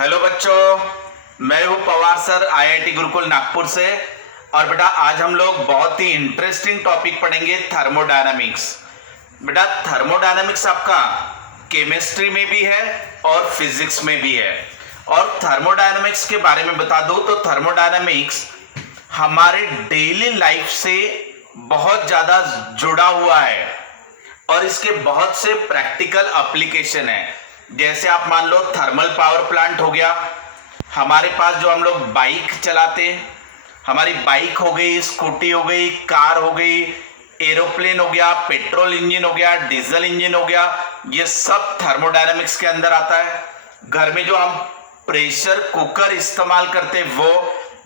Hello बच्चों, मैं हूं पवार सर आईआईटी गुरुकुल नागपुर से। और बेटा आज हम लोग बहुत ही इंटरेस्टिंग टॉपिक पढ़ेंगे थर्मोडायनामिक्स। बेटा थर्मोडायनामिक्स आपका केमिस्ट्री में भी है और फिजिक्स में भी है। और थर्मोडायनामिक्स के बारे में बता दूं तो थर्मोडायनामिक्स हमारे डेली लाइफ से बहुत ज़्यादा जुड़ा हुआ है और इसके बहुत से प्रैक्टिकल एप्लीकेशन है। जैसे आप मान लो थर्मल पावर प्लांट हो गया, हमारे पास जो हम लोग बाइक चलाते हैं, हमारी बाइक हो गई, स्कूटी हो गई, कार हो गई, एरोप्लेन हो गया, पेट्रोल इंजन हो गया, डीजल इंजन हो गया, ये सब थर्मोडायनामिक्स के अंदर आता है। घर में जो हम प्रेशर कुकर इस्तेमाल करते वो,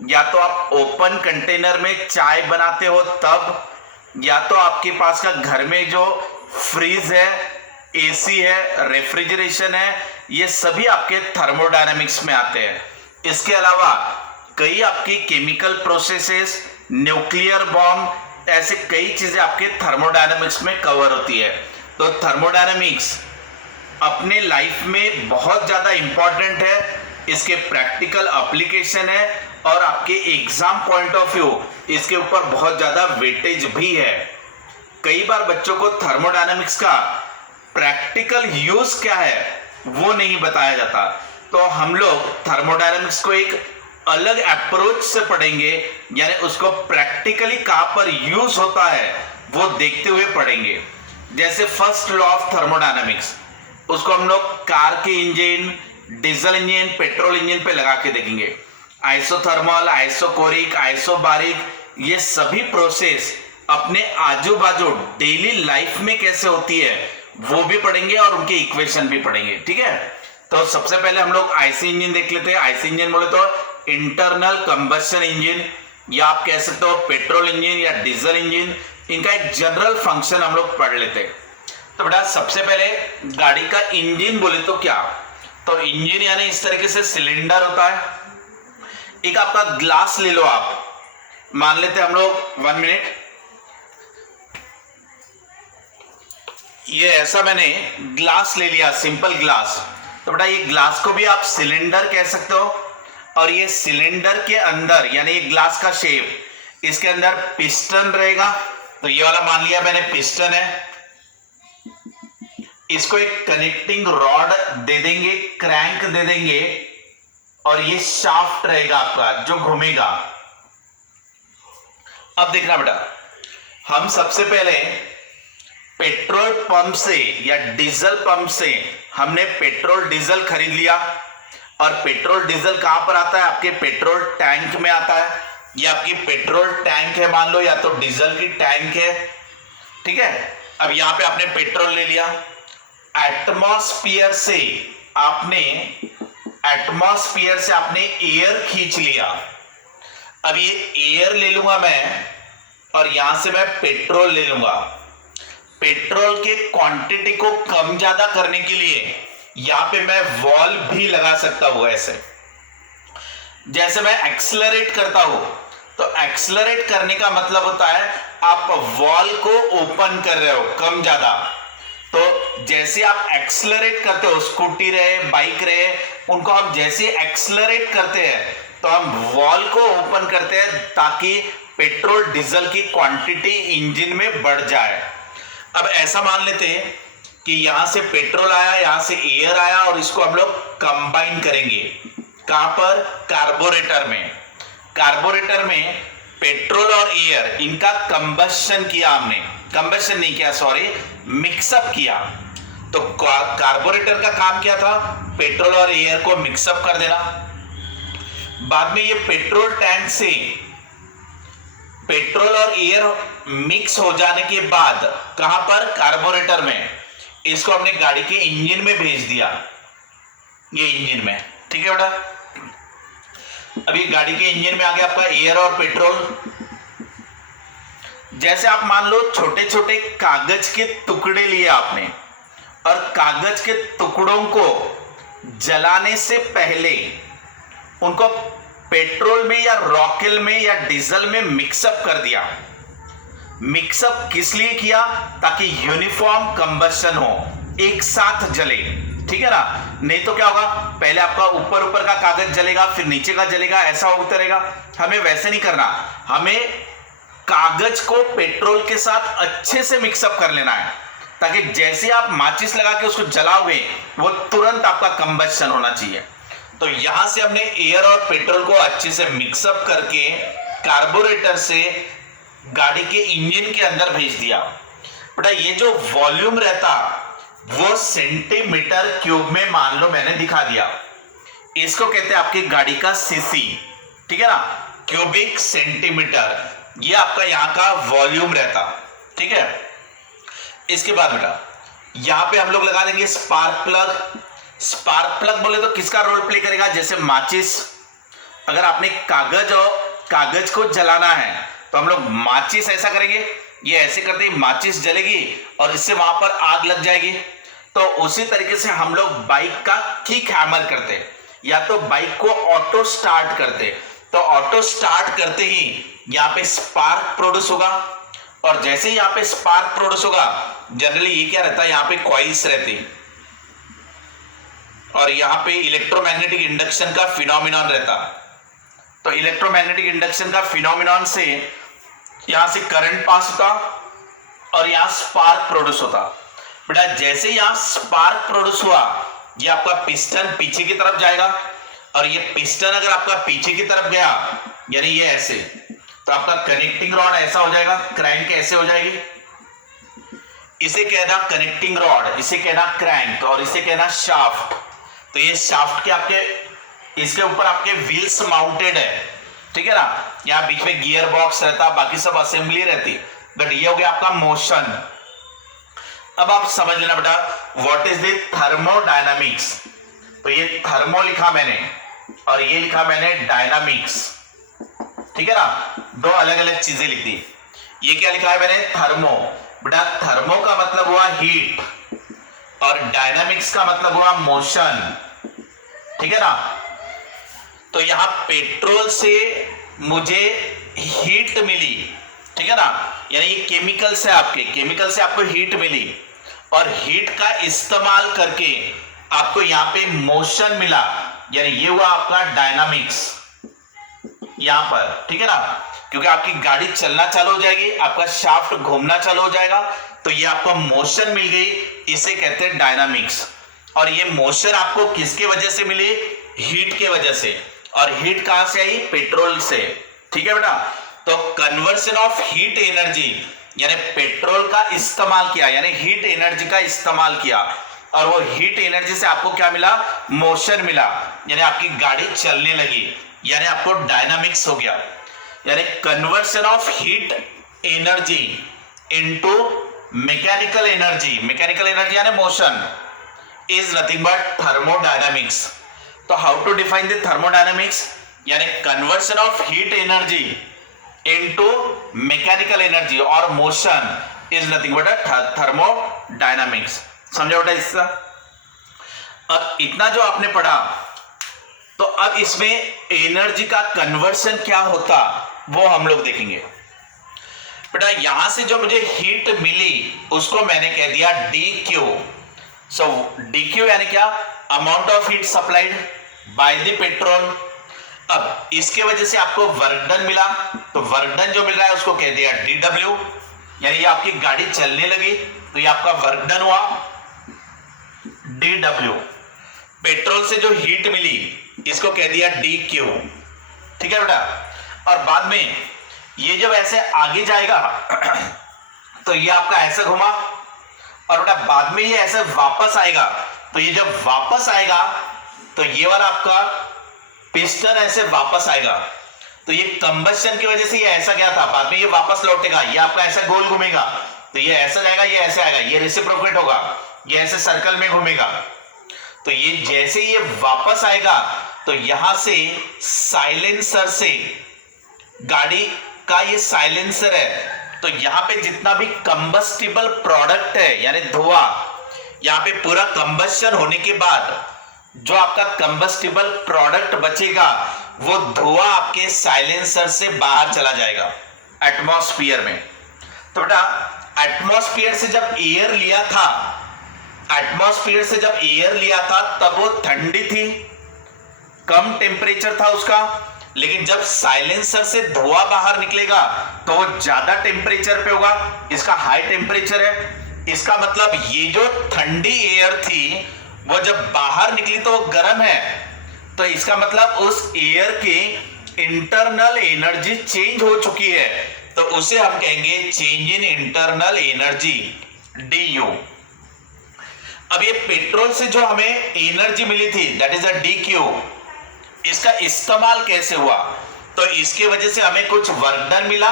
या तो आप ओपन कंटेनर में चाय बनाते हो तब, या तो आपके पास का घर में जो फ्रीज है, एसी है, रेफ्रिजरेशन है, ये सभी आपके थर्मोडायनामिक्स में आते हैं। इसके अलावा कई आपकी केमिकल प्रोसेसेस, न्यूक्लियर बॉम्ब, ऐसे कई चीजें आपके थर्मोडायनामिक्स में कवर होती है। तो थर्मोडायनामिक्स अपने लाइफ में बहुत ज्यादा इंपॉर्टेंट है, इसके प्रैक्टिकल एप्लीकेशन है और आपके एग्जाम पॉइंट ऑफ व्यू इसके ऊपर बहुत ज्यादा वेटेज भी है। कई बार बच्चों को थर्मोडायनामिक्स का प्रैक्टिकल यूज क्या है वो नहीं बताया जाता, तो हम लोग थर्मोडायनामिक्स को एक अलग अप्रोच से पढ़ेंगे, यानी उसको प्रैक्टिकली कहां पर यूज होता है वो देखते हुए पढ़ेंगे। जैसे फर्स्ट लॉ ऑफ थर्मोडायनामिक्स, उसको हम लोग कार के engine, diesel engine, petrol engine पे लगा के देखेंगे। आइसोथर्मल, आइसोकोरिक, आइसोबारिक, ये सभी प्रोसेस अपने आजू बाजू डेली लाइफ में कैसे होती है वो भी पढ़ेंगे और उनके इक्वेशन भी पढ़ेंगे। ठीक है, तो सबसे पहले हम लोग आईसी इंजन देख लेते हैं। आईसी इंजन बोले तो इंटरनल कंबशन इंजन, या आप कह सकते हो पेट्रोल इंजन या डीजल इंजन। इनका एक जनरल फंक्शन हम लोग पढ़ लेते हैं। तो बेटा सबसे पहले गाड़ी का इंजन बोले तो क्या, तो इंजन यानी इस तरीके से सिलेंडर होता है। एक आपका ग्लास ले लो, आप मान लेते हम लोग 1 मिनट, ये ऐसा मैंने ग्लास ले लिया, सिंपल ग्लास। तो बेटा ये ग्लास को भी आप सिलेंडर कह सकते हो, और ये सिलेंडर के अंदर यानी ये ग्लास का शेप, इसके अंदर पिस्टन रहेगा। तो ये वाला मान लिया मैंने पिस्टन है, इसको एक कनेक्टिंग रॉड दे देंगे, क्रैंक दे देंगे, और ये शाफ्ट रहेगा आपका जो घूमेगा। अब देखना बेटा, हम सबसे पहले पेट्रोल पंप से या डीजल पंप से हमने पेट्रोल डीजल खरीद लिया, और पेट्रोल डीजल कहां पर आता है, आपके पेट्रोल टैंक में आता है। ये आपकी पेट्रोल टैंक है मान लो, या तो डीजल की टैंक है। ठीक है, अब यहां पे आपने पेट्रोल ले लिया, एटमॉस्फेयर से आपने एयर खींच लिया। अब ये एयर ले लूंगा मैं, और यहां से मैं पेट्रोल ले लूंगा। पेट्रोल के क्वांटिटी को कम ज्यादा करने के लिए यहां पे मैं वॉल्व भी लगा सकता हूं। ऐसे जैसे मैं एक्सेलरेट करता हूं, तो एक्सेलरेट करने का मतलब होता है आप वॉल्व को ओपन कर रहे हो कम ज्यादा। तो जैसे आप एक्सेलरेट करते हो, स्कूटी रहे, बाइक रहे, उनको हम जैसे एक्सेलरेट करते हैं तो हम वॉल्व को ओपन करते हैं ताकि पेट्रोल डीजल की क्वांटिटी इंजन में बढ़ जाए। अब ऐसा मान लेते हैं कि यहां से पेट्रोल आया, यहां से एयर आया, और इसको हम लोग कंबाइन करेंगे। कहां पर, कार्बोरेटर में। कार्बोरेटर में पेट्रोल और एयर इनका कंबशन किया हमने, कंबशन नहीं किया सॉरी, मिक्सअप किया। तो कार्बोरेटर का काम क्या था, पेट्रोल और एयर को मिक्सअप कर देना। बाद में ये पेट्रोल टैंक से पेट्रोल और एयर मिक्स हो जाने के बाद कहां पर, कार्बोरेटर में, इसको हमने गाड़ी के इंजन में भेज दिया, ये इंजन में। ठीक है बेटा, अभी गाड़ी के इंजन में आ गया आपका एयर और पेट्रोल। जैसे आप मान लो छोटे छोटे कागज के टुकड़े लिए आपने, और कागज के टुकड़ों को जलाने से पहले उनको पेट्रोल में या रॉकेल में या डीजल में मिक्सअप कर दिया। मिक्सअप किस लिए किया, ताकि यूनिफॉर्म कंबशन हो, एक साथ जले। ठीक है ना, नहीं तो क्या होगा, पहले आपका ऊपर ऊपर का कागज जलेगा, फिर नीचे का जलेगा, ऐसा होता रहेगा। हमें वैसे नहीं करना, हमें कागज को पेट्रोल के साथ अच्छे से मिक्सअप कर लेना है, ताकि जैसे आप माचिस लगा के उसको जलाओगे वो तुरंत आपका कंबस्शन होना चाहिए। तो यहां से हमने एयर और पेट्रोल को अच्छे से मिक्सअप करके कार्बोरेटर से गाड़ी के इंजन के अंदर भेज दिया। बेटा ये जो वॉल्यूम रहता वो सेंटीमीटर क्यूब में मान लो मैंने दिखा दिया, इसको कहते हैं आपकी गाड़ी का सीसी, ठीक है ना, क्यूबिक सेंटीमीटर, ये आपका यहां का वॉल्यूम रहता, ठीक है। इसके बाद बेटा यहां पे हम लोग लगा देंगे स्पार्क प्लग। स्पार्क प्लग बोले तो किसका रोल प्ले करेगा, जैसे माचिस, अगर आपने कागज को जलाना है तो हम लोग माचिस ऐसा करेंगे, ये ऐसे करते ही माचिस जलेगी और इससे वहां पर आग लग जाएगी। तो उसी तरीके से हम लोग बाइक का किक हैमर करते, या तो बाइक को ऑटो स्टार्ट करते, तो ऑटो स्टार्ट करते ही यहाँ पे स्पार्क प्रोड्यूस होगा, और जैसे ही यहाँ पे स्पार्क प्रोड्यूस होगा, जनरली ये क्या रहता है, यहाँ पे कॉइल्स रहती और यहाँ पे इलेक्ट्रोमैग्नेटिक इंडक्शन का फिनोमिनॉन रहता। तो इलेक्ट्रोमैग्नेटिक इंडक्शन का फिनोमिनॉन से यहां से करंट पास होता और यहां स्पार्क प्रोड्यूस होता। बेटा जैसे यहां स्पार्क प्रोड्यूस हुआ, ये आपका पिस्टन पीछे की तरफ जाएगा, और ये पिस्टन अगर आपका पीछे की तरफ गया, यानी ये ऐसे, तो आपका कनेक्टिंग रॉड ऐसा हो जाएगा, क्रैंक ऐसे हो जाएगी, इसे कहना कनेक्टिंग रॉड, इसे कहना क्रैंक, और इसे कहना शाफ्ट। तो ये शाफ्ट के आपके इसके ऊपर आपके व्हील्स माउंटेड है, ठीक है ना, यहाँ बीच में गियर बॉक्स रहता, बाकी सब असेंबली रहती, बट ये हो गया आपका मोशन। अब आप समझ लेना बेटा व्हाट इज द थर्मोडायनामिक्स। तो ये थर्मो लिखा मैंने और ये लिखा मैंने डायनामिक्स, ठीक है ना, दो अलग अलग चीजें लिख दी। ये क्या लिखा है मैंने, थर्मो। बेटा थर्मो का मतलब हुआ हीट और डायनामिक्स का मतलब हुआ मोशन, ठीक है ना। तो यहां पेट्रोल से मुझे हीट मिली, ठीक है ना, यानी ये केमिकल से आपको हीट मिली, और हीट का इस्तेमाल करके आपको यहां पे मोशन मिला, यानी ये हुआ आपका डायनामिक्स यहां पर, ठीक है ना, क्योंकि आपकी गाड़ी चलना चालू हो जाएगी, आपका शाफ्ट घूमना चालू हो जाएगा, तो ये आपको मोशन मिल गई, इसे कहते हैं डायनामिक्स। और ये मोशन आपको किसके वजह से मिली, हीट के वजह से, और हीट कहां से आई, पेट्रोल से, ठीक है बेटा। तो कन्वर्शन ऑफ हीट एनर्जी, यानी पेट्रोल का इस्तेमाल किया, यानी हीट एनर्जी का इस्तेमाल किया, और वो हीट एनर्जी से आपको क्या मिला, मोशन मिला, यानी आपकी गाड़ी चलने लगी, यानी आपको डायनामिक्स हो गया। यानी conversion of heat energy into mechanical energy यानी motion is nothing but thermodynamics. तो how to define the thermodynamics, यानी conversion of heat energy into mechanical energy और motion is nothing but thermodynamics. समझा बेटा इसका। अब इतना जो आपने पढ़ा, तो अब इसमें एनर्जी का कन्वर्शन क्या होता वो हम लोग देखेंगे। बेटा यहां से जो मुझे हीट मिली उसको मैंने कह दिया dq। सो dq यानी क्या, amount of heat supplied by the petrol. अब इसके वजह से आपको वर्क डन मिला, तो वर्क डन जो मिल रहा है उसको कह दिया dw, यानी ये आपकी गाड़ी चलने लगी तो ये आपका वर्क डन हुआ dw। पेट्रोल से जो हीट मिली इसको कह दिया dq, ठीक है बेटा। और बाद में ये जब ऐसे आगे जाएगा तो ये आपका ऐसे घुमा, और बेटा बाद में ये ऐसे वापस आएगा, तो ये जब वापस आएगा तो ये वाला आपका पिस्टन ऐसे वापस आएगा, तो ये कंबस्शन की वजह से ये ऐसा गया था, बाद में ये वापस लौटेगा, ये आपका ऐसे गोल घूमेगा, तो ये ऐसा जाएगा, ये ऐसे आएगा, ये रेसिप्रोकेट होगा, ये ऐसे सर्कल में घूमेगा। तो ये जैसे ये वापस आएगा तो यहां से साइलेंसर से, गाड़ी का ये साइलेंसर है, तो यहां पे जितना भी कंबस्टिबल प्रोडक्ट है यानी धुआं, यहां पे पूरा कंबस्शन होने के बाद जो आपका कंबस्टिबल प्रोडक्ट बचेगा वो धुआं आपके साइलेंसर से बाहर चला जाएगा एटमॉस्फेयर में। तो बेटा एटमॉस्फेयर से जब एयर लिया था एटमॉस्फेयर से जब एयर लिया था तब वो ठंडी थी, कम टेम्परेचर था उसका, लेकिन जब साइलेंसर से धुआं बाहर निकलेगा तो वो ज्यादा टेम्परेचर पे होगा, इसका हाई टेम्परेचर है। इसका मतलब ये जो ठंडी एयर थी वो जब बाहर निकली तो वो गर्म है, तो इसका मतलब उस एयर की इंटरनल एनर्जी चेंज हो चुकी है, तो उसे हम कहेंगे change in internal energy, DU। अब ये पेट्रोल से जो हमें एनर्जी मिली थी दैट इज अ DQ, इसका इस्तेमाल कैसे हुआ? तो इसके वजह से हमें कुछ वर्क डन मिला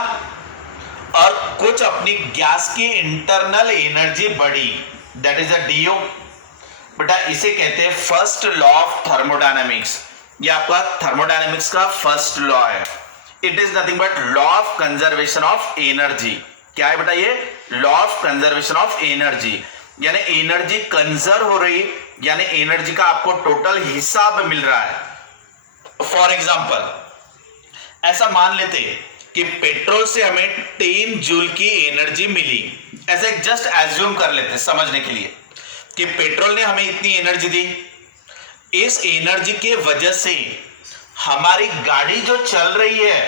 और कुछ अपनी गैस की इंटरनल एनर्जी बढ़ी, दैट इज अ DU। बेटा इसे कहते हैं फर्स्ट लॉ ऑफ थर्मोडायनेमिक्स। ये आपका थर्मोडायनेमिक्स का फर्स्ट लॉ है। It is nothing but law of conservation of energy. क्या है बेटा? ये law of conservation of energy, यानी एनर्जी कंजर्व हो रही, यानी एनर्जी का आपको टोटल हिसाब मिल रहा है। फॉर एग्जाम्पल ऐसा मान लेते कि पेट्रोल से हमें 10 जूल की एनर्जी मिली, ऐसे जस्ट एज्यूम कर लेते समझने के लिए कि पेट्रोल ने हमें इतनी एनर्जी दी। इस एनर्जी के वजह से हमारी गाड़ी जो चल रही है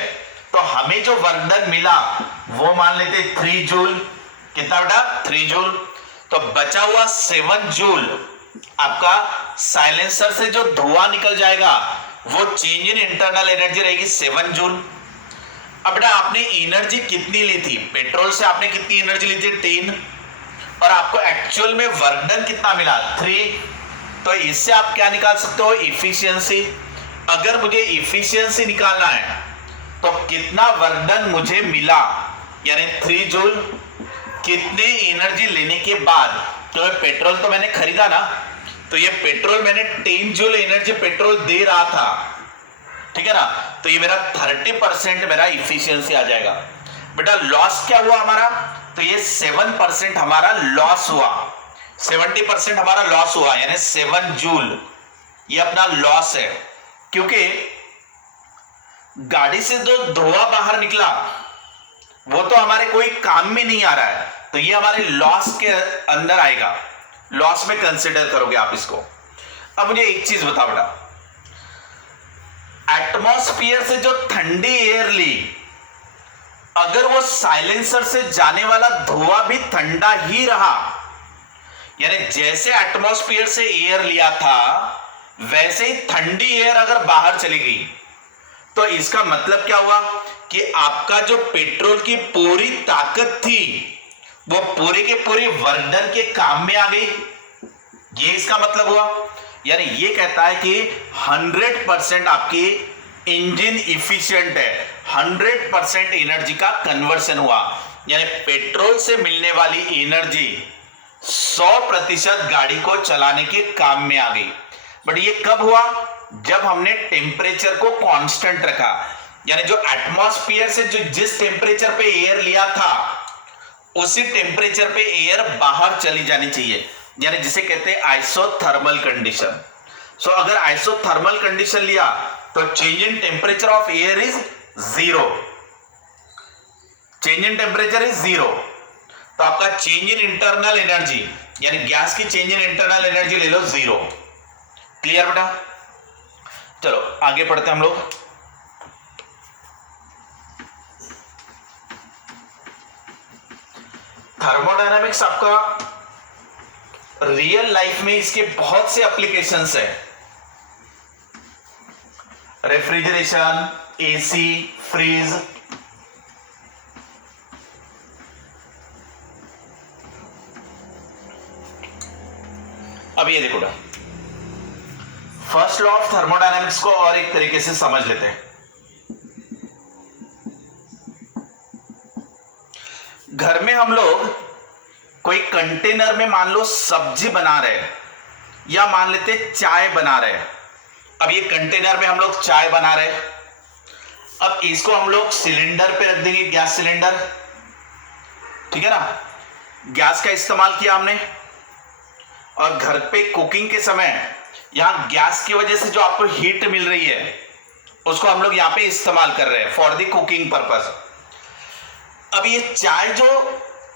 तो हमें जो वर्क डन मिला वो मान लेते 3 जूल। कितना बेटा? 3 जूल। तो बचा हुआ 7 जूल आपका साइलेंसर से जो धुआं निकल जाएगा वो चेंज इन इंटरनल एनर्जी रहेगी 7 जूल। अब बेटा आपने एनर्जी कितनी ली थी? पेट्रोल से आपने कितनी एनर्जी ली थी? 10, और आपको एक्चुअल में वर्क डन कितना मिला? 3। तो इससे आप क्या निकाल सकते हो? इफिशियंसी। अगर मुझे इफिशियंसी निकालना है तो कितना वर्क डन मुझे मिला, यानी 3 जूल कितने एनर्जी लेने के बाद, तो पेट्रोल तो मैंने खरीदा ना, तो ये पेट्रोल मैंने 10 जूल एनर्जी पेट्रोल दे रहा था, ठीक है ना, तो ये मेरा 30% मेरा इफिशियंसी आ जाएगा। बेटा लॉस क्या हुआ हमारा? तो ये 7% हमारा लॉस हुआ, 70% हमारा लॉस हुआ, यानी 7 जूल ये अपना लॉस है, क्योंकि गाड़ी से जो धुआं बाहर निकला वो तो हमारे कोई काम में नहीं आ रहा है, तो ये हमारे लॉस के अंदर आएगा, लॉस में कंसिडर करोगे आप इसको। अब मुझे एक चीज बताओ बेटा, एटमॉस्फेयर से जो ठंडी एयर ली, अगर वो साइलेंसर से जाने वाला धुआं भी ठंडा ही रहा, यानी जैसे एटमॉस्फेयर से एयर लिया था वैसे ही ठंडी एयर अगर बाहर चली गई, तो इसका मतलब क्या हुआ कि आपका जो पेट्रोल की पूरी ताकत थी वो पूरी की पूरी वर्क डन के काम में आ गई, ये इसका मतलब हुआ। यानी ये कहता है कि 100% आपकी इंजन इफिशिएंट है, 100% एनर्जी का कन्वर्शन हुआ, यानी पेट्रोल से मिलने वाली एनर्जी 100% गाड़ी को चलाने के काम में आ गई। बट ये कब हुआ? जब हमने टेम्परेचर को कांस्टेंट रखा, यानी जो एटमॉस्फेयर से जो जिस टेम्परेचर पे एयर लिया था उसी टेम्परेचर पे एयर बाहर चली जानी चाहिए, यानी जिसे कहते हैं आइसोथर्मल कंडीशन। सो अगर आइसोथर्मल कंडीशन लिया तो change in temperature of air is 0, change in temperature is 0। तो आपका चेंज इन इंटरनल एनर्जी, यानी गैस की चेंज इन इंटरनल एनर्जी ले लो 0। क्लियर बेटा? चलो आगे पढ़ते हैं हम लोग। थर्मोडायनामिक्स आपका रियल लाइफ में इसके बहुत से एप्लीकेशंस है, रेफ्रिजरेशन, एसी, फ्रीज। अब ये देखो, फर्स्ट लॉ ऑफ थर्मोडायनामिक्स को और एक तरीके से समझ लेते हैं। घर में हम लोग कोई कंटेनर में मान लो सब्जी बना रहे हैं या मान लेते चाय बना रहे हैं। अब ये कंटेनर में हम लोग चाय बना रहे हैं, अब इसको हम लोग सिलेंडर पे रख देंगे, गैस सिलेंडर, ठीक है ना। गैस का इस्तेमाल किया हमने, और घर पे कुकिंग के समय यहां गैस की वजह से जो आपको हीट मिल रही है उसको हम लोग यहां पे इस्तेमाल कर रहे हैं फॉर द कुकिंग पर्पस। अब ये चाय जो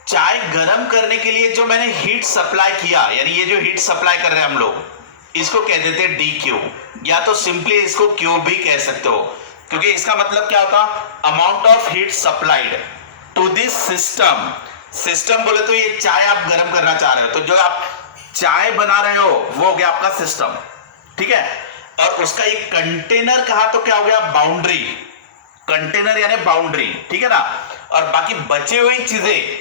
चाय गर्म करने के लिए जो मैंने हीट सप्लाई किया, यानी ये जो हीट सप्लाई कर रहे हैं हम लोग, इसको कह देते हैं डी क्यू, या तो सिंपली इसको क्यू भी कह सकते हो, क्योंकि इसका मतलब क्या होता, amount of heat supplied to this system. System बोले तो ये चाय आप गर्म करना चाह रहे हो, तो जो आप चाय बना रहे हो वो हो गया आपका सिस्टम, ठीक है। और उसका एक कंटेनर कहा तो क्या हो गया, बाउंड्री, कंटेनर यानी बाउंड्री, ठीक है ना। और बाकी बची हुई चीजें,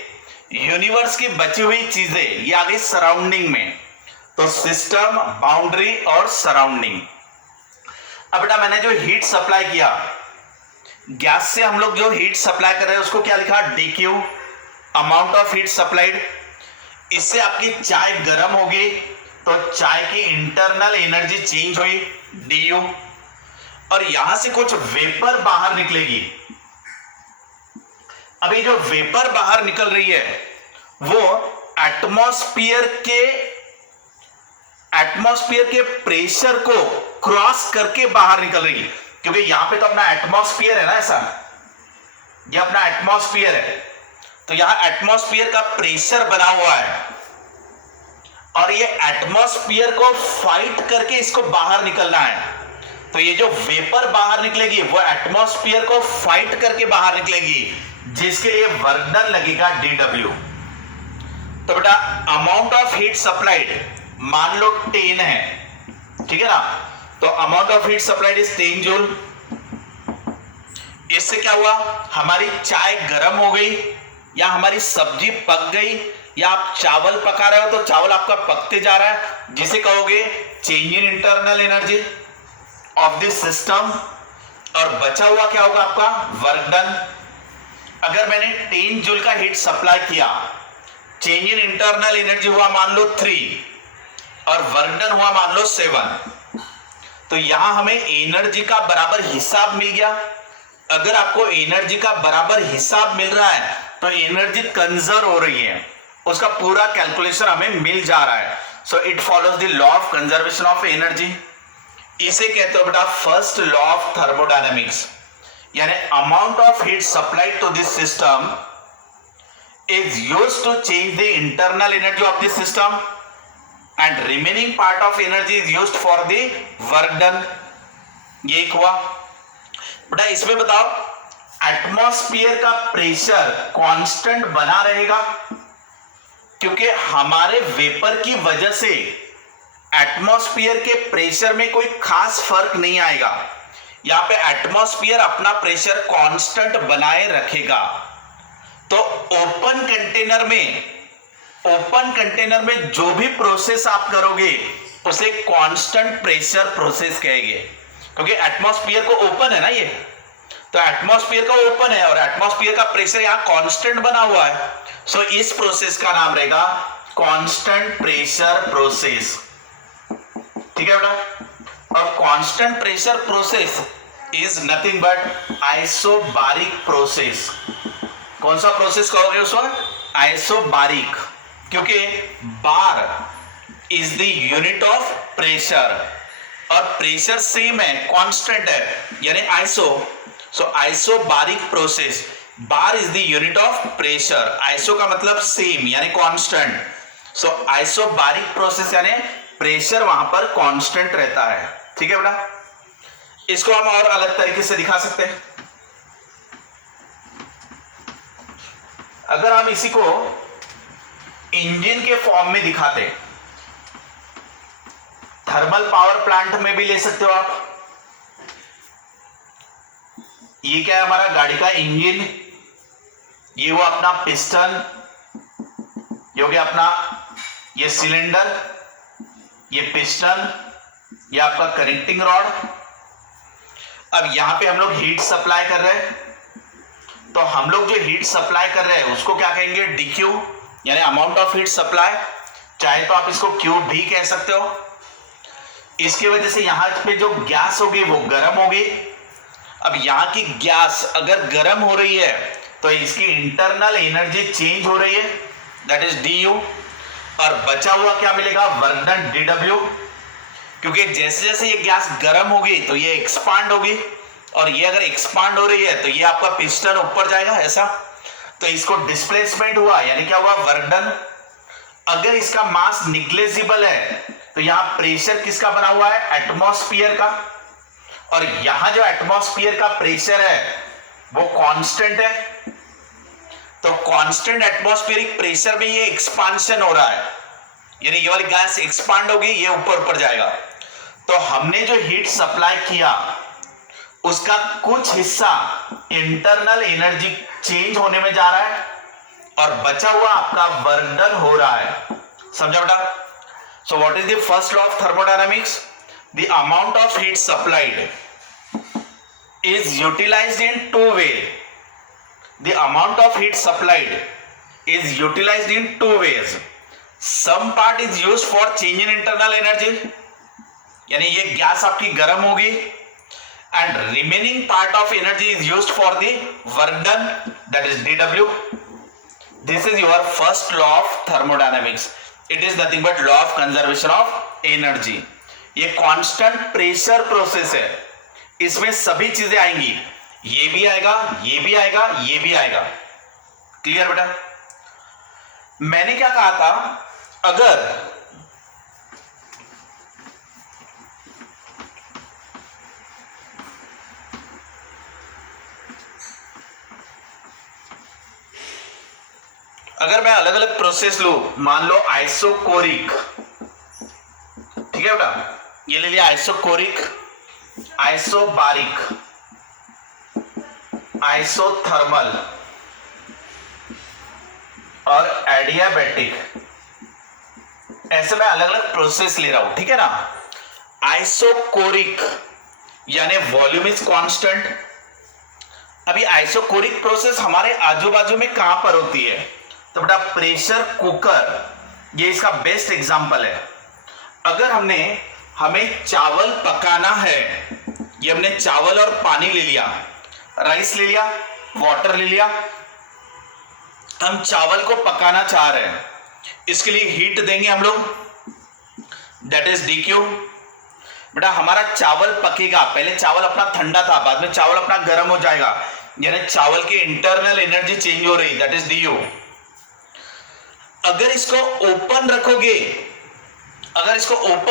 यूनिवर्स की बची हुई चीजें, ये आ गई सराउंडिंग में। तो सिस्टम, बाउंड्री और सराउंडिंग। अब बेटा मैंने जो हीट सप्लाई किया, गैस से हम लोग जो हीट सप्लाई कर रहे हैं उसको क्या लिखा, D Q, amount of heat supplied. इससे आपकी चाय गर्म होगी तो चाय की इंटरनल एनर्जी चेंज हुई, डी यू। और यहां से कुछ वेपर बाहर निकलेगी। अभी जो वेपर बाहर निकल रही है वो एटमॉस्फेयर के प्रेशर को क्रॉस करके बाहर निकल रही है, क्योंकि यहां पे तो अपना एटमॉस्फेयर है ना, ऐसा ये अपना एटमॉस्फेयर है, तो यहां एटमॉस्फेयर का प्रेशर बना हुआ है और ये एटमॉस्फेयर को फाइट करके इसको बाहर निकलना है। तो ये जो वेपर बाहर निकलेगी वो एटमॉस्फेयर को फाइट करके बाहर निकलेगी, जिसके लिए वर्क डन लगेगा dW। तो बेटा अमाउंट ऑफ हीट सप्लाइड मान लो 10 है, ठीक है ना। तो amount of heat supplied is 10 joule. इससे क्या हुआ, हमारी चाय गर्म हो गई, या हमारी सब्जी पक गई, या आप चावल पका रहे हो तो चावल आपका पकते जा रहा है, जिसे कहोगे change in internal energy of this system. और बचा हुआ क्या होगा आपका, वर्क डन। अगर मैंने 10 जूल का हीट सप्लाई किया, चेंज इन इंटरनल एनर्जी हुआ मान लो 3 और वर्क डन हुआ मान लो 7, तो यहां हमें एनर्जी का बराबर हिसाब मिल गया। अगर आपको एनर्जी का बराबर हिसाब मिल रहा है तो एनर्जी कंजर्व हो रही है, उसका पूरा कैलकुलेशन हमें मिल जा रहा है। So it follows the law of conservation of energy. इसे कहते हो बेटा फर्स्ट लॉ ऑफ थर्मोडायनेमिक्स, यानी amount of heat supplied to this system is used to change the internal energy of the system and remaining part of energy is used for the work done। ये एक हुआ बेटा। इसमें बताओ atmosphere का pressure constant बना रहेगा, क्योंकि हमारे वेपर की वजह से एटमॉस्फेयर के प्रेशर में कोई खास फर्क नहीं आएगा। यहां पे एटमॉस्फेयर अपना प्रेशर कांस्टेंट बनाए रखेगा। तो ओपन कंटेनर में जो भी प्रोसेस आप करोगे उसे कांस्टेंट प्रेशर प्रोसेस कहेंगे, क्योंकि एटमॉस्फेयर को ओपन है ना ये, तो एटमॉस्फेयर का ओपन है और एटमॉस्फेयर का प्रेशर यहां कांस्टेंट बना हुआ है। सो इस प्रोसेस का नाम रहेगा कांस्टेंट प्रेशर प्रोसेस, ठीक है बेटा। और constant pressure process is nothing but isobaric process. कौन सा प्रोसेस कहोगे उसको, आइसोबारिक, क्योंकि bar is the unit of pressure और प्रेशर सेम है, कांस्टेंट है, यानी iso. So isobaric process, bar is the unit of pressure, iso का मतलब सेम यानी कांस्टेंट। सो आइसोबारिक प्रोसेस यानी प्रेशर वहां पर कांस्टेंट रहता है, ठीक है बेटा। इसको हम और अलग तरीके से दिखा सकते हैं। अगर हम इसी को इंजन के फॉर्म में दिखाते, थर्मल पावर प्लांट में भी ले सकते हो आप। ये क्या है, हमारा गाड़ी का इंजन, ये वो अपना पिस्टन, ये हो गया अपना ये सिलेंडर, ये पिस्टन, ये आपका कनेक्टिंग रॉड। अब यहां पे हम लोग हीट सप्लाई कर रहे हैं, तो हम लोग जो हीट सप्लाई कर रहे हैं उसको क्या कहेंगे, डीक्यू, यानी अमाउंट ऑफ हीट सप्लाई। चाहे तो आप इसको क्यू भी कह सकते हो। इसकी वजह से यहां पे जो गैस होगी वो गर्म होगी। अब यहां की गैस अगर गर्म हो रही है तो इसकी इंटरनल एनर्जी चेंज हो रही है, दैट इज डी यू। और बचा हुआ क्या मिलेगा, वर्क डन dW, क्योंकि जैसे जैसे ये गैस गर्म होगी तो ये एक्सपांड होगी, और ये अगर एक्सपांड हो रही है तो ये आपका पिस्टन ऊपर जाएगा ऐसा। तो इसको डिस्प्लेसमेंट हुआ, यानी क्या हुआ, वर्क डन। अगर इसका मास निग्लेजिबल है तो यहां प्रेशर किसका बना हुआ है, एटमॉस्फेयर का, और यहां जो एटमॉस्फेयर का प्रेशर है वो कांस्टेंट है। तो कांस्टेंट एटमॉस्फेरिक प्रेशर में ये एक्सपांशन हो रहा है, यानी ये वाली गैस एक्सपांड होगी, ये ऊपर ऊपर जाएगा। तो हमने जो हीट सप्लाई किया उसका कुछ हिस्सा इंटरनल एनर्जी चेंज होने में जा रहा है और बचा हुआ आपका वर्क डन हो रहा है। समझा बेटा? So what is the first law of thermodynamics? The amount of heat supplied is utilized in two way. The amount of heat supplied is utilized in two ways. Some part is used for change in internal energy, यानी ये gas आपकी गर्म होगी, and remaining part of energy is used for the work done, that is dW. This is your first law of thermodynamics. It is nothing but law of conservation of energy. ये constant pressure process है, इसमें सभी चीजें आएंगी, ये भी आएगा, ये भी आएगा, ये भी आएगा। क्लियर बेटा? मैंने क्या कहा था, अगर मैं अलग अलग प्रोसेस लू, मान लो आइसोकोरिक, ठीक है बेटा, ये ले लिया आइसोकोरिक, आइसोबारिक, आइसोथर्मल और एडियाबैटिक, ऐसे मैं अलग अलग प्रोसेस ले रहा हूं, ठीक है ना। आइसोकोरिक यानी वॉल्यूम इज कांस्टेंट। अभी आइसोकोरिक प्रोसेस हमारे आजू बाजू में कहां पर होती है, तो बेटा प्रेशर कुकर ये इसका बेस्ट एग्जांपल है। अगर हमें चावल पकाना है, ये हमने चावल और पानी ले लिया, राइस ले लिया, वाटर ले लिया, हम चावल को पकाना चाह रहे हैं, इसके लिए हीट देंगे हम लोग, दैट इज DQ। बेटा हमारा चावल पकेगा, पहले चावल अपना ठंडा था, बाद में चावल अपना गर्म हो जाएगा, यानी चावल की इंटरनल एनर्जी चेंज हो रही, दैट इज DU। अगर इसको ओपन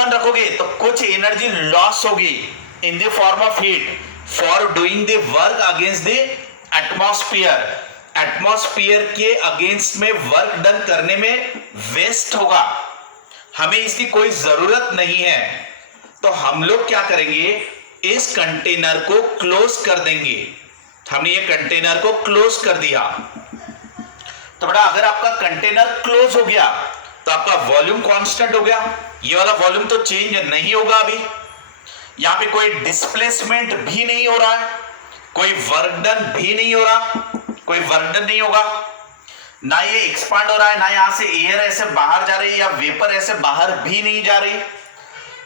रखोगे तो कुछ एनर्जी लॉस होगी in the form of heat for doing the work against the atmosphere. Atmosphere के अगेंस्ट में वर्क डन करने में वेस्ट होगा, हमें इसकी कोई जरूरत नहीं है। तो हम लोग क्या करेंगे, इस कंटेनर को क्लोज कर देंगे। हमने ये कंटेनर को क्लोज कर दिया, तो बेटा अगर आपका कंटेनर क्लोज हो गया तो आपका वॉल्यूम कांस्टेंट हो गया, ये वाला वॉल्यूम तो चेंज नहीं होगा। अभी यहां पे कोई डिस्प्लेसमेंट भी नहीं हो रहा है, कोई वर्क डन भी नहीं हो रहा, कोई वर्क डन नहीं होगा, ना ये एक्सपांड हो रहा है, ना यहां से एयर ऐसे बाहर जा रही है या वेपर ऐसे बाहर भी नहीं जा रही।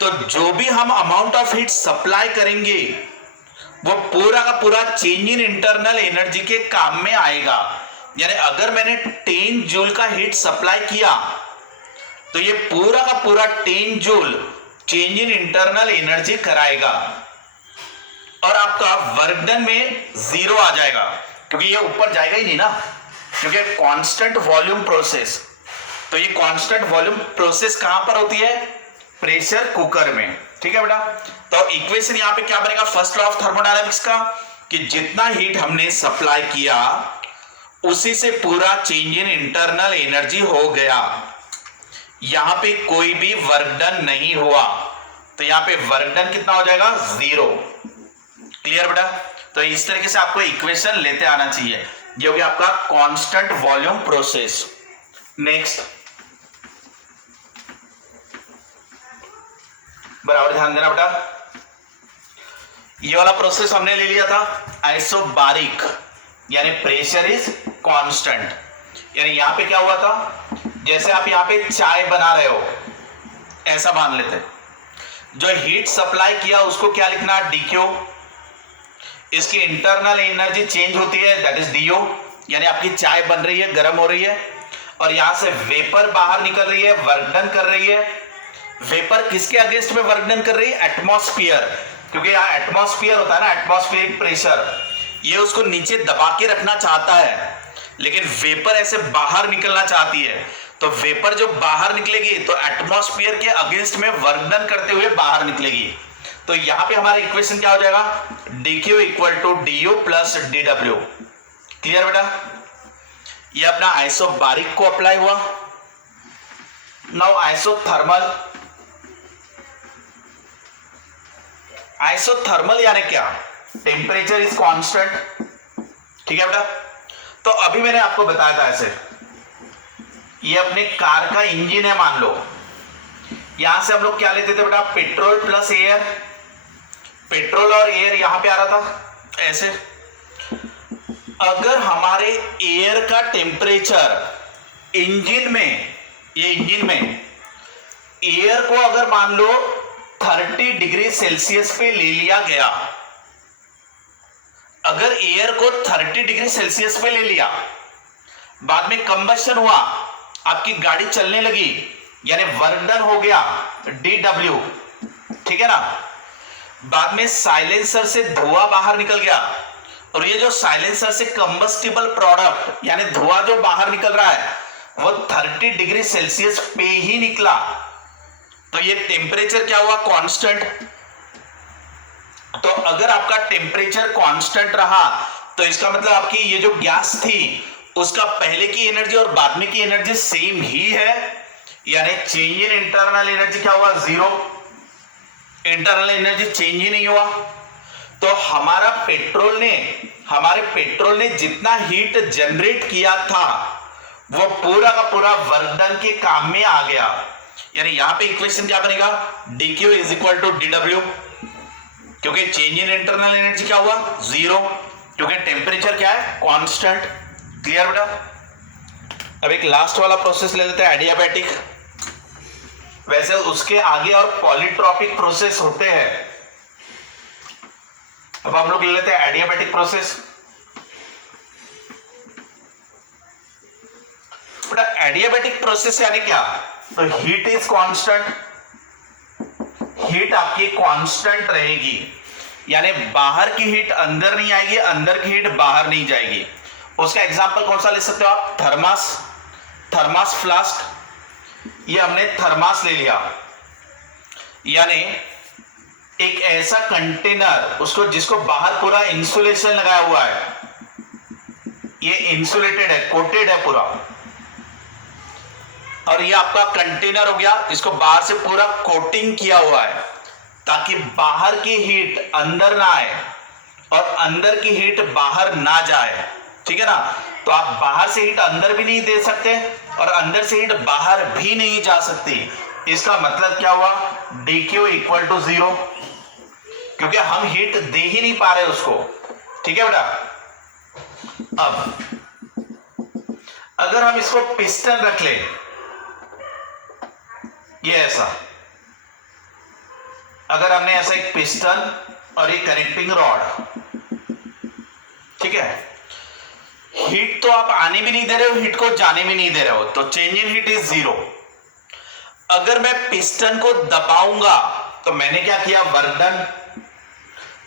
तो जो भी हम अमाउंट ऑफ हीट सप्लाई करेंगे वो पूरा का पूरा चेंज इन इंटरनल एनर्जी के काम में आएगा। यानी अगर मैंने 10 जूल का हीट सप्लाई किया तो ये पूरा का पूरा 10 joule change in internal energy कराएगा और आपका वर्क डन में 0 आ जाएगा, क्योंकि ये ऊपर जाएगा ही नहीं ना, क्योंकि कांस्टेंट वॉल्यूम प्रोसेस। तो ये कांस्टेंट वॉल्यूम प्रोसेस कहां पर होती है, प्रेशर कुकर में, ठीक है बेटा। तो इक्वेशन यहां पे क्या बनेगा, फर्स्ट लॉ ऑफ थर्मोडायनामिक्स का, कि जितना हीट हमने सप्लाई किया उसी से पूरा चेंज इन इंटरनल एनर्जी हो गया, यहां पे कोई भी वर्क डन नहीं हुआ, तो यहां पे वर्क डन कितना हो जाएगा, 0। क्लियर बेटा? तो इस तरीके से आपको इक्वेशन लेते आना चाहिए। ये हो गया आपका कांस्टेंट वॉल्यूम प्रोसेस। नेक्स्ट, बराबर ध्यान देना बेटा, ये वाला प्रोसेस हमने ले लिया था आइसोबारिक, यानी प्रेशर इज कांस्टेंट। यानी यहां पे क्या हुआ था, जैसे आप यहां पे चाय बना रहे हो, ऐसा मान लेते हैं, जो हीट सप्लाई किया उसको क्या लिखना, DQ। इसकी इंटरनल एनर्जी चेंज होती है, दैट इज DO। यानी आपकी चाय बन रही है, गर्म हो रही है, और यहां से वेपर बाहर निकल रही है, वर्क डन कर रही है। वेपर किसके अगेंस्ट में वर्क डन कर रही है, एटमॉस्फेयर, क्योंकि यहां एटमॉस्फेयर होता है ना, एटमॉस्फेरिक प्रेशर, ये उसको नीचे दबा के रखना चाहता है, लेकिन वेपर ऐसे बाहर निकलना चाहती है, तो वेपर जो बाहर निकलेगी तो एटमॉस्फेयर के अगेंस्ट में वर्क डन करते हुए बाहर निकलेगी। तो यहां पे हमारा इक्वेशन क्या हो जाएगा, dq equal to du plus dw। Clear बेटा, ये अपना आइसोबारिक को अप्लाई हुआ। नाउ आइसोथर्मल, आइसोथर्मल यानी क्या, टेम्परेचर इज कांस्टेंट। ठीक है बेटा, तो अभी मैंने आपको बताया था ऐसे, ये अपने कार का इंजन है मान लो, यहां से हम लोग क्या लेते थे बेटा, पेट्रोल प्लस एयर, पेट्रोल और एयर यहां पे आ रहा था ऐसे। अगर हमारे एयर का टेम्परेचर इंजन में, ये इंजन में एयर को अगर मान लो 30 डिग्री सेल्सियस पे ले लिया गया, अगर एयर को 30 डिग्री सेल्सियस पे ले लिया, बाद में कंबशन हुआ, आपकी गाड़ी चलने लगी, यानी वर्क डन हो गया dw, ठीक है ना। बाद में साइलेंसर से धुआं बाहर निकल गया, और ये जो साइलेंसर से कंबस्टिबल प्रोडक्ट यानी धुआं जो बाहर निकल रहा है वो 30 डिग्री सेल्सियस पे ही निकला, तो ये टेम्परेचर क्या हुआ, कांस्टेंट। तो अगर आपका टेम्परेचर कांस्टेंट रहा तो इसका मतलब आपकी ये जो गैस थी उसका पहले की एनर्जी और बाद में की एनर्जी सेम ही है, यानी चेंज इन इंटरनल एनर्जी क्या हुआ, जीरो, इंटरनल एनर्जी चेंज ही नहीं हुआ। तो हमारे पेट्रोल ने जितना हीट जनरेट किया था वो पूरा का पूरा वर्क डन के काम में आ गया, यानी यहां पे इक्वेशन क्या बनेगा, dq is equal to dw, क्योंकि चेंज इन इंटरनल एनर्जी क्या हुआ, जीरो, क्योंकि टेम्परेचर क्या है, कांस्टेंट। क्लियर बेटा, अब एक लास्ट वाला प्रोसेस ले लेते हैं, एडियाबैटिक। वैसे उसके आगे और पॉलीट्रॉपिक प्रोसेस होते हैं, अब हम लोग ले लेते हैं एडियाबैटिक प्रोसेस। बेटा एडियाबैटिक प्रोसेस यानी क्या, तो हीट इज कांस्टेंट, हीट आपकी कांस्टेंट रहेगी, यानी बाहर की हीट अंदर नहीं आएगी, अंदर की हीट बाहर नहीं जाएगी। उसका एग्जांपल कौन सा ले सकते हो आप, थर्मास फ्लास्क। ये हमने थर्मास ले लिया, यानी एक ऐसा कंटेनर उसको जिसको बाहर पूरा इंसुलेशन लगाया हुआ है, ये इंसुलेटेड है, कोटेड है पूरा, और ये आपका कंटेनर हो गया इसको बाहर से पूरा कोटिंग किया हुआ है ताकि बाहर की हीट अंदर ना आए और अंदर की हीट बाहर ना जाए। ठीक है ना, तो आप बाहर से हीट अंदर भी नहीं दे सकते और अंदर से हीट बाहर भी नहीं जा सकती। इसका मतलब क्या हुआ, dq इक्वल टू जीरो, क्योंकि हम हीट दे ही नहीं पा रहे उसको। ठीक है बेटा, अब अगर हम इसको पिस्टन रख ले, ये ऐसा, अगर हमने ऐसा एक पिस्टन और एक कनेक्टिंग रॉड, ठीक है, हीट तो आप आने भी नहीं दे रहे हो, हीट को जाने भी नहीं दे रहे हो, तो change in heat is zero. अगर मैं पिस्टन को दबाऊंगा तो मैंने क्या किया, वर्क डन।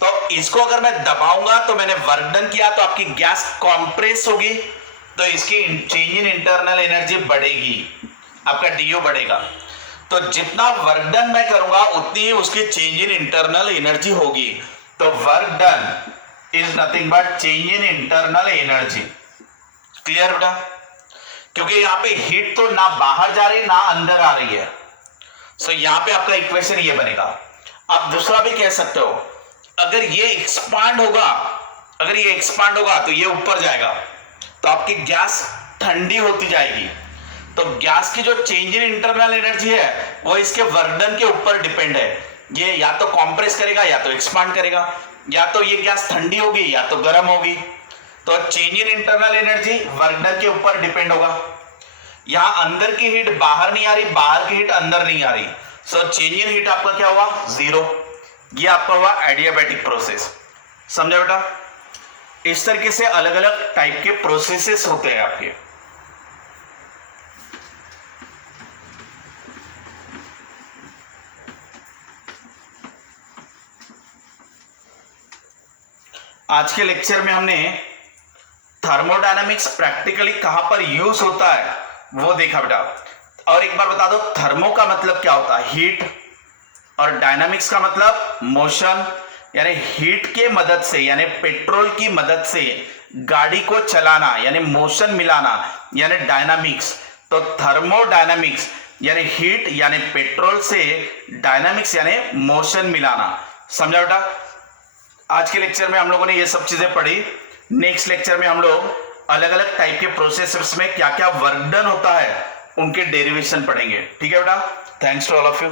तो इसको अगर मैं दबाऊंगा तो मैंने वर्क डन किया, तो आपकी गैस कॉम्प्रेस होगी, तो इसकी चेंज इन इंटरनल एनर्जी बढ़ेगी, आपका डीओ बढ़ेगा। तो जितना वर्क डन मैं करूंगा उतनी ही उसकी चेंज इन इंटरनल एनर्जी होगी। तो work done is nothing but change in internal energy. Clear बेटा, क्योंकि यहां पे हीट तो ना बाहर जा रही ना अंदर आ रही है, सो यहां पे आपका इक्वेशन ये बनेगा। आप दूसरा भी कह सकते हो, अगर ये एक्सपांड होगा तो ये ऊपर जाएगा, तो आपकी गैस ठंडी होती जाएगी। तो गैस की जो चेंज इन इंटरनल एनर्जी है वो इसके वर्क डन के ऊपर डिपेंड है, ये या तो कॉम्प्रेस करेगा या तो एक्सपांड करेगा, या तो ये गैस ठंडी होगी या तो गर्म होगी। तो change in internal energy work done के ऊपर डिपेंड होगा। यहां अंदर की हीट बाहर नहीं आ रही, बाहर की हीट अंदर नहीं आ रही, सो चेंज इन हीट आपका क्या हुआ, जीरो। ये आपका हुआ एडियाबैटिक प्रोसेस। समझा बेटा, इस तरीके से अलग अलग टाइप के प्रोसेसेस होते हैं आपके। आज के लेक्चर में हमने थर्मोडायनामिक्स प्रैक्टिकली कहां पर यूज होता है वो देखा बेटा। और एक बार बता दो, थर्मो का मतलब क्या होता है? हीट, और डायनामिक्स का मतलब मोशन, यानी हीट के मदद से यानी पेट्रोल की मदद से गाड़ी को चलाना यानी मोशन मिलाना यानी डायनामिक्स। तो थर्मोडायनामिक्स यानी हीट यानी पेट्रोल से डायनामिक्स यानी मोशन मिलाना। समझा बेटा? आज के लेक्चर में हम लोगों ने ये सब चीजें पढ़ी। नेक्स्ट लेक्चर में हम लोग अलग अलग टाइप के प्रोसेसर्स में क्या क्या वर्क डन होता है उनके डेरिवेशन पढ़ेंगे। ठीक है बेटा? Thanks to all of you.